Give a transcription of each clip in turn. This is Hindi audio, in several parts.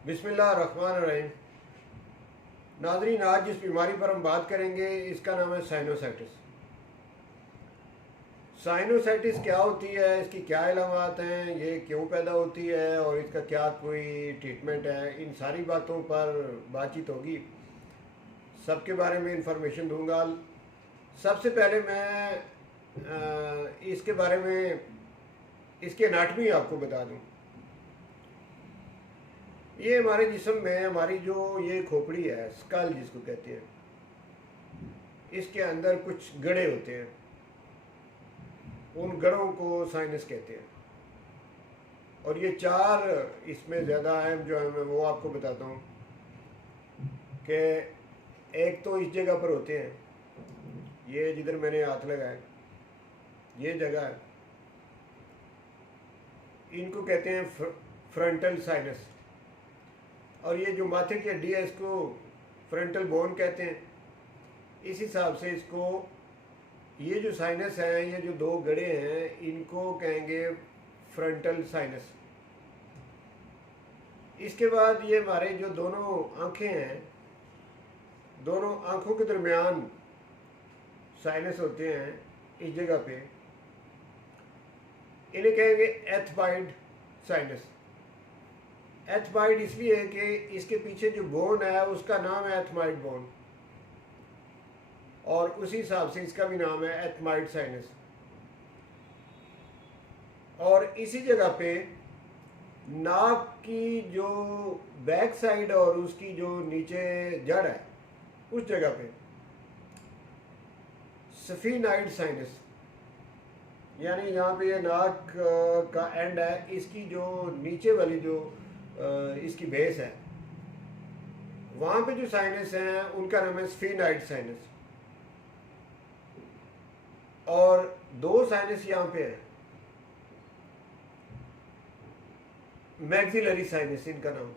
बिस्मिल्लाहिर्रहमानिर्रहीम। नाज़रीन, आज जिस बीमारी पर हम बात करेंगे इसका नाम है साइनोसाइटिस। साइनोसाइटिस क्या होती है, इसकी क्या इलामात हैं, ये क्यों पैदा होती है और इसका क्या कोई ट्रीटमेंट है, इन सारी बातों पर बातचीत होगी। सबके बारे में इंफॉर्मेशन दूंगा। सबसे पहले मैं इसके बारे में इसकी एनाटमी आपको बता दूं। ये हमारे जिस्म में हमारी जो ये खोपड़ी है, स्कल जिसको कहते हैं, इसके अंदर कुछ गड़े होते हैं। उन गड़ों को साइनस कहते हैं। और ये चार इसमें ज़्यादा अहम जो है मैं वो आपको बताता हूँ कि एक तो इस जगह पर होते हैं, ये जिधर मैंने हाथ लगाया ये जगह है, इनको कहते हैं फ्रंटल साइनस। और ये जो माथे की हड्डी है इसको फ्रंटल बोन कहते हैं। इस हिसाब से इसको ये जो साइनस है, ये जो दो गड़े हैं, इनको कहेंगे फ्रंटल साइनस। इसके बाद ये हमारे जो दोनों आंखें हैं, दोनों आंखों के दरमियान साइनस होते हैं इस जगह पे, इन्हें कहेंगे एथमाइड साइनस। एथमाइड इसलिए है कि इसके पीछे जो बोन है उसका नाम है एथमाइड बोन, और उसी हिसाब से इसका भी नाम है एथमाइड साइनस। और इसी जगह पे नाक की जो बैक साइड और उसकी जो नीचे जड़ है, उस जगह पे सफीनाइड साइनस, यानी यहाँ पे ये नाक का एंड है, इसकी जो नीचे वाली जो इसकी बेस है, वहाँ पे जो साइनस हैं उनका नाम है स्फीनाइड साइनस। और दो साइनस यहाँ पे है, मैक्सिलरी साइनस इनका नाम।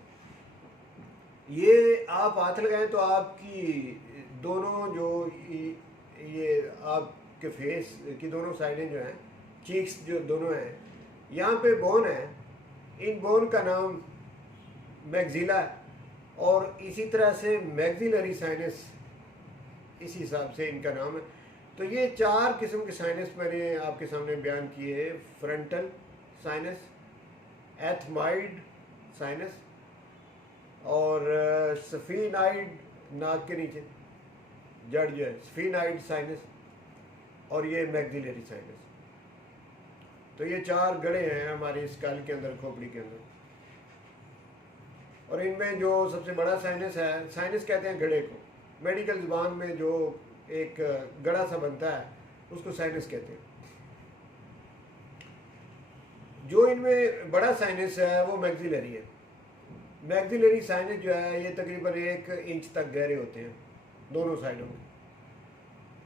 ये आप हाथ लगाएं तो आपकी दोनों जो ये आपके फेस की दोनों साइडें जो हैं, चीक्स जो दोनों हैं, यहाँ पे बोन है, इन बोन का नाम मैक्सिला है। और इसी तरह से मैक्सिलरी साइनस, इस हिसाब से इनका नाम है। तो ये चार किस्म के साइनस मैंने आपके सामने बयान किए हैं। फ्रंटल साइनस, एथमाइड साइनस, और सफीनाइड नाक के नीचे जड़ जो है सफीनाइड साइनस, और ये मैक्सिलरी साइनस। तो ये चार गड़े हैं हमारे स्कल के अंदर, खोपड़ी के अंदर। और इनमें जो सबसे बड़ा साइनस है, साइनस कहते हैं गड़े को, मेडिकल जुबान में जो एक गड़ा सा बनता है उसको साइनस कहते हैं। जो इनमें बड़ा साइनस है वो मैक्सिलरी है। मैक्सिलरी साइनस जो है ये तकरीबन 1 इंच तक गहरे होते हैं दोनों साइडों में।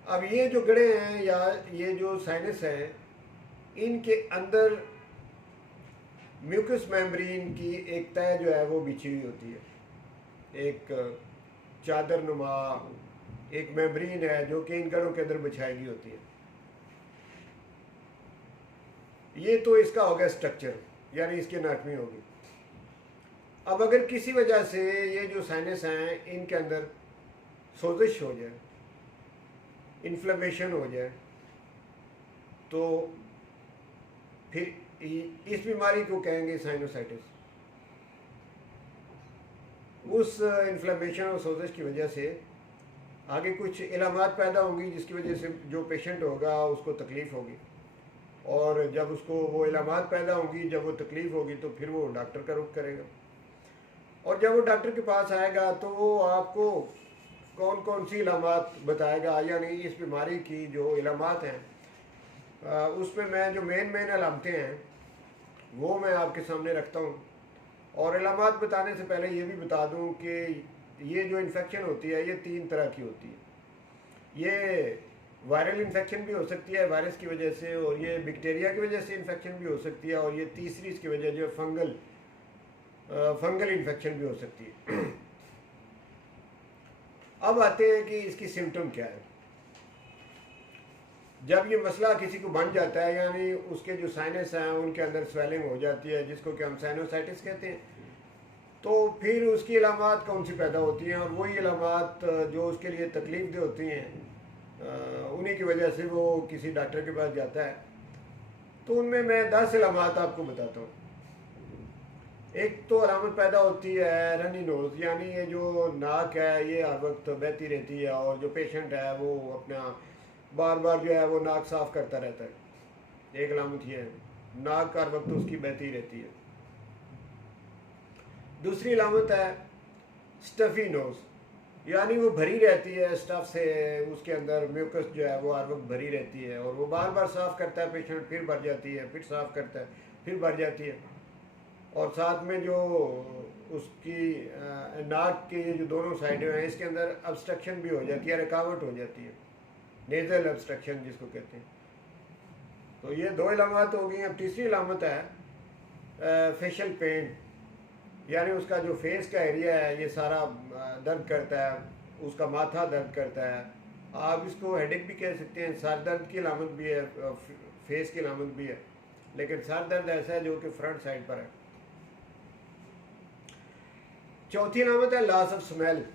अब ये जो गड़े हैं या ये जो साइनस है, इनके अंदर म्यूकस मेम्ब्रेन की एक तह जो है वो बिछी हुई होती है, एक चादर नुमा एक मेम्ब्रेन है जो कि इन गड़ों के अंदर बिछाई गई होती है। ये तो इसका हो गया स्ट्रक्चर, यानी इसकी एनाटमी होगी। अब अगर किसी वजह से ये जो साइनस हैं इनके अंदर सोजिश हो जाए, इन्फ्लेमेशन हो जाए, तो फिर इस बीमारी को कहेंगे साइनोसाइटिस। उस इन्फ्लेमेशन और सोजिश की वजह से आगे कुछ इलामात पैदा होंगी जिसकी वजह से जो पेशेंट होगा उसको तकलीफ़ होगी। और जब उसको वो इलामात पैदा होंगी, जब वो तकलीफ़ होगी, तो फिर वो डॉक्टर का रुख करेगा। और जब वो डॉक्टर के पास आएगा तो वो आपको कौन कौन सी इलामात बताएगा, यानी इस बीमारी की जो इलामात हैं उसमें मैं जो मेन अलामतें हैं वो मैं आपके सामने रखता हूँ। और इलामात बताने से पहले ये भी बता दूँ कि ये जो इन्फेक्शन होती है ये 3 तरह की होती है। ये वायरल इन्फेक्शन भी हो सकती है वायरस की वजह से, और ये बैक्टीरिया की वजह से इन्फेक्शन भी हो सकती है, और ये तीसरी इसकी वजह जो फंगल इन्फेक्शन भी हो सकती है। अब आते हैं कि इसकी सिम्टम क्या है। जब ये मसला किसी को बन जाता है, यानी उसके जो साइनस हैं उनके अंदर स्वेलिंग हो जाती है, जिसको कि हम साइनोसाइटिस कहते हैं, तो फिर उसकी अलामात कौन सी पैदा होती हैं, और वही अलामात जो उसके लिए तकलीफ दे होती हैं, उन्हीं की वजह से वो किसी डॉक्टर के पास जाता है। तो उनमें मैं 10 अलामात आपको बताता हूँ। एक तो अलामत पैदा होती है रनी नोज़, यानी ये जो नाक है ये हर वक्त बहती रहती है, और जो पेशेंट है वो अपना बार बार जो है वो नाक साफ़ करता रहता है। एक अलामत ये है, नाक हर वक्त उसकी बहती रहती है। दूसरी अलामत है स्टफ़ी नोज़, यानी वो भरी रहती है स्टफ़ से, उसके अंदर म्यूकस जो है वो हर वक्त भरी रहती है, और वो बार बार साफ़ करता है पेशेंट, फिर भर जाती है, फिर साफ़ करता है, फिर भर जाती है। और साथ में जो उसकी नाक के जो दोनों साइडें हैं इसके अंदर ऑब्स्ट्रक्शन भी हो जाती है, रुकावट हो जाती है, नेज़ल ऑब्स्ट्रक्शन जिसको कहते हैं। तो ये दो अलामत हो गई। अब तीसरी अलामत है फेशियल पेन, यानी उसका जो फेस का एरिया है ये सारा दर्द करता है, उसका माथा दर्द करता है। आप इसको हेडेक भी कह सकते हैं, सर दर्द की अलामत भी है, फेस की अलामत भी है, लेकिन सर दर्द ऐसा है जो कि फ्रंट साइड पर है। चौथी अलामत है लॉस ऑफ स्मेल,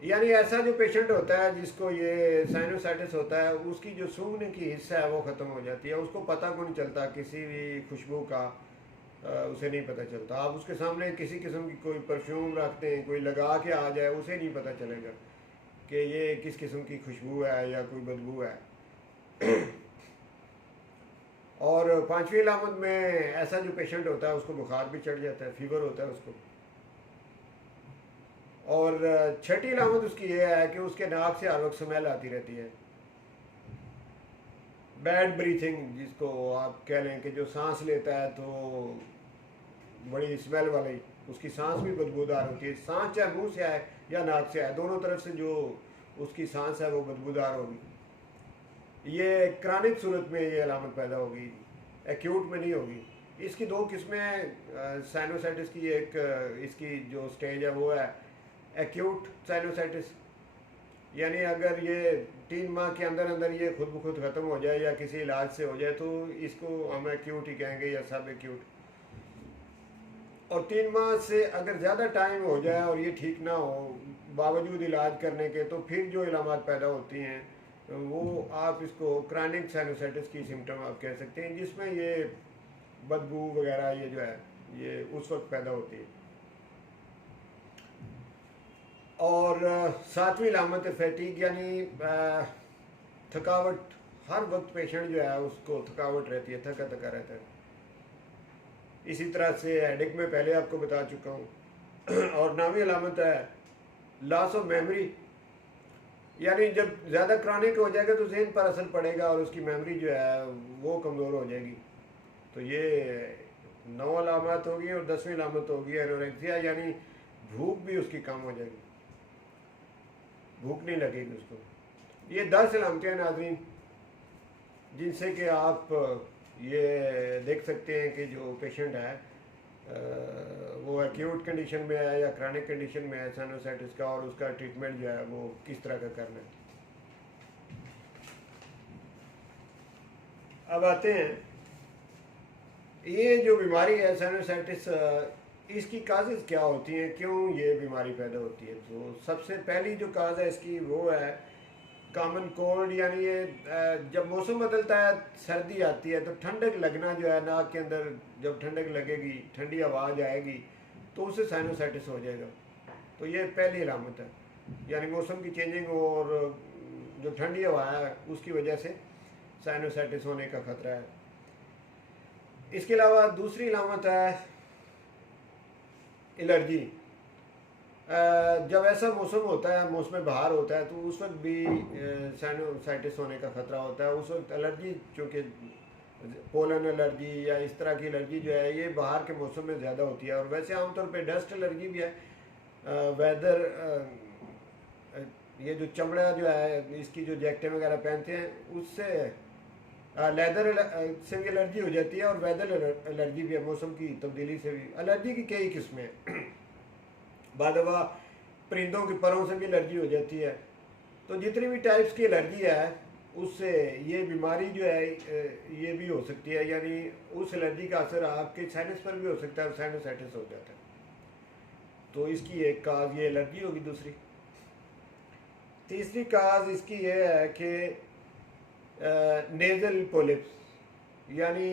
यानी ऐसा जो पेशेंट होता है जिसको ये साइनोसाइटिस होता है, उसकी जो सूंघने की हिस्सा है वो ख़त्म हो जाती है, उसको पता को नहीं चलता किसी भी खुशबू का, उसे नहीं पता चलता। आप उसके सामने किसी किस्म की कोई परफ्यूम रखते हैं, कोई लगा के आ जाए, उसे नहीं पता चलेगा कि ये किस किस्म की खुशबू है या कोई बदबू है। और पांचवी अलामत में ऐसा जो पेशेंट होता है उसको बुखार भी चढ़ जाता है, फीवर होता है उसको। और छठी अलामत उसकी ये है कि उसके नाक से हर वक्त स्मेल आती रहती है, बैड ब्रीथिंग जिसको आप कह लें, कि जो सांस लेता है तो बड़ी स्मेल वाली, उसकी सांस भी बदबूदार होती है। सांस चाहे मुंह से आए या नाक से आए, दोनों तरफ से जो उसकी सांस है वो बदबूदार होगी। ये क्रॉनिक सूरत में ये अलामत पैदा होगी, एक्यूट में नहीं होगी। इसकी दो किस्में हैं साइनोसाइटिस की। एक इसकी जो स्टेज है वो है एक्यूट साइनोसाइटिस, यानी अगर ये 3 माह के अंदर अंदर ये खुद ब खुद ख़त्म हो जाए या किसी इलाज से हो जाए तो इसको हम एक्यूट ही कहेंगे या सब एक्यूट। और 3 माह से अगर ज़्यादा टाइम हो जाए और ये ठीक ना हो बावजूद इलाज करने के, तो फिर जो इलामात पैदा होती हैं वो आप इसको क्रॉनिक साइनोसाइटिस की सिम्टम आप कह सकते हैं, जिसमें ये बदबू वगैरह ये जो है ये उस वक्त पैदा होती है। और सातवीं अलामत फैटीग, यानी थकावट। हर वक्त पेशेंट जो है उसको थकावट रहती है, थका थका रहता है। इसी तरह से हेडेक में पहले आपको बता चुका हूँ। और 9वीं अलामत है लॉस ऑफ मेमोरी, यानी जब ज़्यादा क्रॉनिक हो जाएगा तो जहन पर असर पड़ेगा और उसकी मेमोरी जो है वो कमज़ोर हो जाएगी। तो ये 9 अलामत होगी। और 10वीं अलामत होगी एनोरेक्सिया, यानी भूख भी उसकी कम हो जाएगी, भूख नहीं लगेगी उसको। ये 10 अलामतें हैं नाज़रीन, जिनसे कि आप ये देख सकते हैं कि जो पेशेंट है वो एक्यूट कंडीशन में है या क्रॉनिक कंडीशन में है साइनोसाइटिस का, और उसका ट्रीटमेंट जो है वो किस तरह का करना है। अब आते हैं, ये जो बीमारी है साइनोसाइटिस, इसकी काजेज़ क्या होती हैं, क्यों ये बीमारी पैदा होती है। तो सबसे पहली जो काज है इसकी वो है कॉमन कोल्ड, यानी ये जब मौसम बदलता है, सर्दी आती है तो ठंडक लगना जो है नाक के अंदर, जब ठंडक लगेगी, ठंडी आवाज़ आएगी तो उससे साइनोसाइटिस हो जाएगा। तो ये पहली अलामत है, यानी मौसम की चेंजिंग और जो ठंडी हवा है उसकी वजह से साइनोसाइटिस होने का खतरा है। इसके अलावा दूसरी अलामत है एलर्जी। जब ऐसा मौसम होता है, मौसम बहार होता है, तो उस वक्त भी साइनोसाइटिस होने का ख़तरा होता है। उस वक्त एलर्जी, चूँकि पोलन एलर्जी या इस तरह की एलर्जी जो है ये बाहर के मौसम में ज़्यादा होती है। और वैसे आमतौर पे डस्ट एलर्जी भी है, वेदर, ये जो चमड़ा जो है इसकी जो जैकेटें वगैरह पहनते हैं उससे लेदर से भी एलर्जी हो जाती है, और वेदर एलर्जी भी है, मौसम की तब्दीली से भी। एलर्जी की कई किस्में हैं। बादवा परिंदों के परों से भी एलर्जी हो जाती है। तो जितनी भी टाइप्स की एलर्जी है उससे ये बीमारी जो है ये भी हो सकती है, यानी उस एलर्जी का असर आपके साइनस पर भी हो सकता है, साइनोसाइटिस हो जाता है। तो इसकी एक काज ये एलर्जी होगी। दूसरी तीसरी काज इसकी ये है कि नेज़ल पोलिप्स, यानी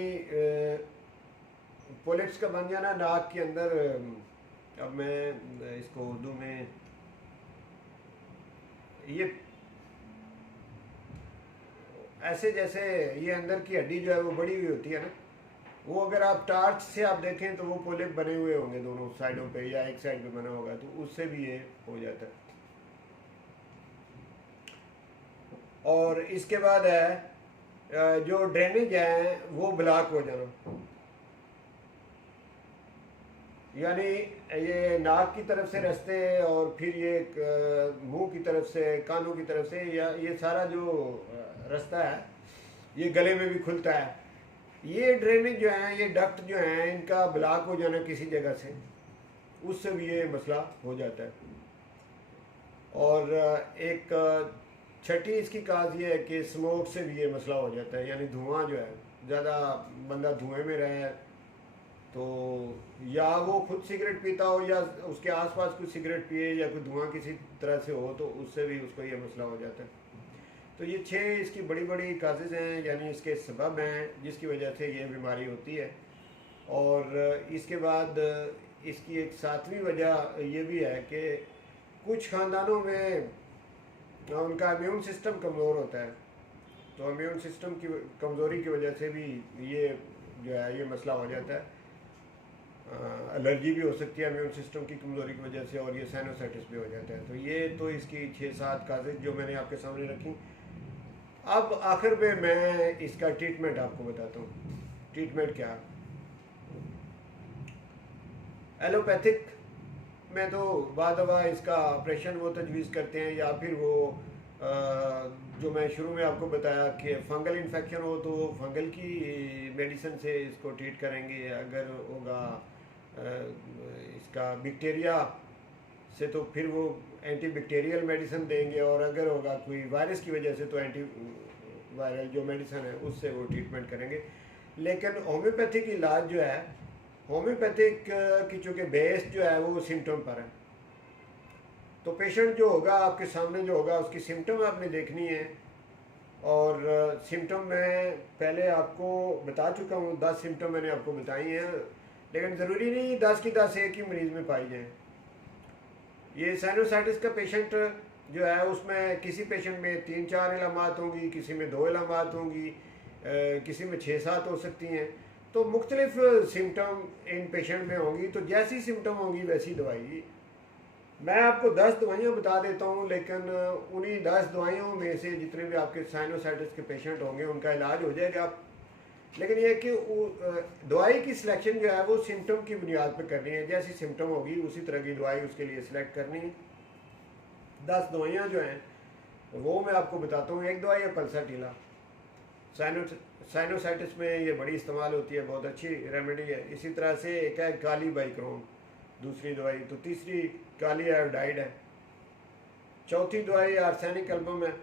पोलिप्स का बन जाना नाक के अंदर। अब मैं इसको उर्दू में ये ऐसे जैसे ये अंदर की हड्डी जो है वो बड़ी हुई होती है ना, वो अगर आप टार्च से आप देखें तो वो पोलिप बने हुए होंगे दोनों साइडों पे, या एक साइड पे बना होगा, तो उससे भी ये हो जाता है। और इसके बाद है जो ड्रेनेज है वो ब्लॉक हो जाना, यानी ये नाक की तरफ से रास्ते और फिर ये मुंह की तरफ से, कानों की तरफ से, या ये सारा जो रास्ता है ये गले में भी खुलता है। ये ड्रेनेज जो है, ये डक्ट जो है, इनका ब्लॉक हो जाना किसी जगह से, उससे भी ये मसला हो जाता है। और एक छठी इसकी काज ये है कि स्मोक से भी ये मसला हो जाता है, यानी धुआं जो है, ज़्यादा बंदा धुएं में रहे तो या वो खुद सिगरेट पीता हो या उसके आसपास कोई सिगरेट पिए या कोई धुआं किसी तरह से हो, तो उससे भी उसको ये मसला हो जाता है। तो ये 6 इसकी बड़ी बड़ी काजेज़ हैं, यानी इसके सबब हैं जिसकी वजह से ये बीमारी होती है। और इसके बाद इसकी एक 7वीं वजह ये भी है कि कुछ ख़ानदानों में उनका इम्यून सिस्टम कमज़ोर होता है, तो इम्यून सिस्टम की कमज़ोरी की वजह से भी ये जो है ये मसला हो जाता है। एलर्जी भी हो सकती है इम्यून सिस्टम की कमज़ोरी की वजह से, और ये साइनोसाइटिस भी हो जाता है। तो ये तो इसकी 6-7 काजेज़ जो मैंने आपके सामने रखी। अब आखिर में मैं इसका ट्रीटमेंट आपको बताता हूँ। ट्रीटमेंट क्या, एलोपैथिक में तो बादवा इसका ऑपरेशन वो तजवीज़ करते हैं, या फिर वो जो मैं शुरू में आपको बताया कि फंगल इन्फेक्शन हो तो फंगल की मेडिसिन से इसको ट्रीट करेंगे। अगर होगा इसका बैक्टीरिया से तो फिर वो एंटी बैक्टीरियल मेडिसिन देंगे, और अगर होगा कोई वायरस की वजह से तो एंटी वायरल जो मेडिसिन है उससे वो ट्रीटमेंट करेंगे। लेकिन होम्योपैथिक इलाज जो है, होम्योपैथिक की चूँकि बेस जो है वो सिम्टम पर है, तो पेशेंट जो होगा आपके सामने जो होगा उसकी सिम्टम आपने देखनी है। और सिम्टम मैं पहले आपको बता चुका हूँ, 10 सिम्टम मैंने आपको बताई हैं, लेकिन ज़रूरी नहीं 10 की 10 एक ही मरीज़ में पाई जाए। ये साइनोसाइटिस का पेशेंट जो है उसमें किसी पेशेंट में 3-4 इलामात होंगी, किसी में 2 इलामात होंगी, किसी में 6-7 हो सकती हैं। तो मुख्तलिफ सिम्टम इन पेशेंट में होंगी, तो जैसी सिम्टम होंगी वैसी दवाई। मैं आपको 10 दवाइयाँ बता देता हूँ, लेकिन उन्हीं 10 दवाइयों में से जितने भी आपके साइनोसाइटिस के पेशेंट होंगे उनका इलाज हो जाएगा। लेकिन यह कि दवाई की सिलेक्शन जो है वो सिम्टम की बुनियाद पर करनी है, जैसी सिम्टम होगी उसी तरह की दवाई उसके लिए सिलेक्ट करनी है। 10 दवाइयाँ जो हैं वो मैं आपको बताता हूँ। एक दवाई है पल्साटीला, साइनोसाइटिस में ये बड़ी इस्तेमाल होती है, बहुत अच्छी रेमेडी है। इसी तरह से एक है काली बाइक्रोन, दूसरी दवाई। तो तीसरी काली आयोडाइड है। चौथी दवाई आर्सेनिक एल्बम है।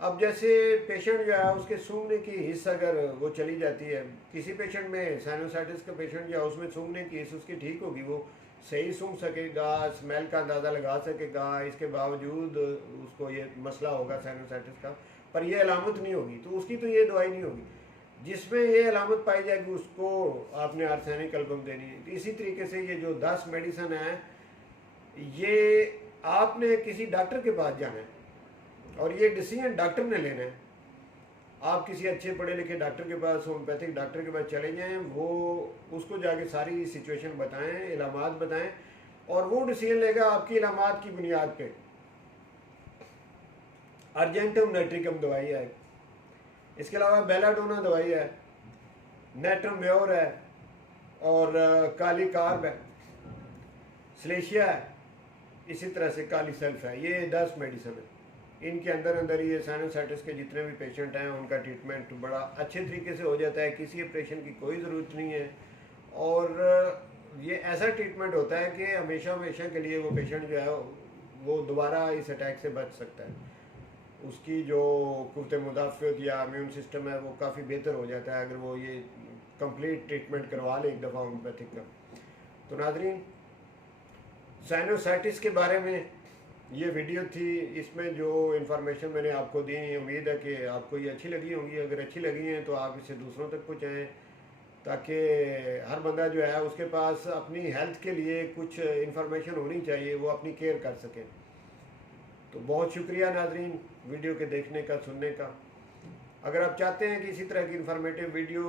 अब जैसे पेशेंट जो है उसके सूंघने की हिस्स अगर वो चली जाती है, किसी पेशेंट में साइनोसाइटिस का पेशेंट जो है उसमें सूंघने की हिस्स उसकी ठीक होगी, वो सही सूंघ सकेगा, स्मेल का अंदाज़ा लगा सकेगा, इसके बावजूद उसको ये मसला होगा साइनोसाइटिस का, पर यह अलामत नहीं होगी, तो उसकी तो ये दवाई नहीं होगी। जिसमें ये अलामत पाई जाएगी उसको आपने आर्सेनिक एल्बम देनी है। तो इसी तरीके से ये जो 10 मेडिसिन है ये आपने किसी डॉक्टर के पास जाना है, और ये डिसीजन डॉक्टर ने लेना है। आप किसी अच्छे पढ़े लिखे डॉक्टर के पास, होम्योपैथिक डॉक्टर के पास चले जाएं, वो उसको जाके सारी सिचुएशन बताएं, इलामात बताएं, और वो डिसीजन लेगा आपकी इलामात की बुनियाद पे। अर्जेंटम नाइट्रिकम दवाई है, इसके अलावा बेलाडोना दवाई है, नेट्रम म्योर है, और काली कार्ब है, स्लेशिया है, इसी तरह से काली सल्फ है। ये 10 मेडिसिन है। इनके अंदर ये साइनोसाइटिस के जितने भी पेशेंट हैं उनका ट्रीटमेंट बड़ा अच्छे तरीके से हो जाता है, किसी ऑपरेशन की कोई ज़रूरत नहीं है। और ये ऐसा ट्रीटमेंट होता है कि हमेशा हमेशा के लिए वो पेशेंट जो है वो दोबारा इस अटैक से बच सकता है। उसकी जो कुव्वत मुदाफ़त या इम्यून सिस्टम है वो काफ़ी बेहतर हो जाता है अगर वो ये कंप्लीट ट्रीटमेंट करवा ले एक दफ़ा होम्योपैथिक का। तो नाज़रीन, साइनोसाइटिस के बारे में ये वीडियो थी। इसमें जो इन्फॉर्मेशन मैंने आपको दी, उम्मीद है कि आपको ये अच्छी लगी होंगी। अगर अच्छी लगी हैं तो आप इसे दूसरों तक पहुँचाएँ, ताकि हर बंदा जो है उसके पास अपनी हेल्थ के लिए कुछ इन्फॉर्मेशन होनी चाहिए, वो अपनी केयर कर सके। तो बहुत शुक्रिया नाजरीन वीडियो के देखने का, सुनने का। अगर आप चाहते हैं कि इसी तरह की इन्फॉर्मेटिव वीडियो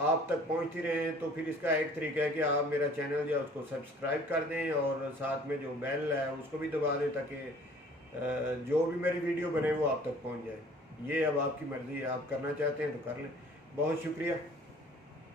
आप तक पहुंचती रहें, तो फिर इसका एक तरीका है कि आप मेरा चैनल जो है उसको सब्सक्राइब कर दें और साथ में जो बेल है उसको भी दबा दें, ताकि जो भी मेरी वीडियो बने वो आप तक पहुंच जाए। ये अब आपकी मर्ज़ी है, आप करना चाहते हैं तो कर लें। बहुत शुक्रिया।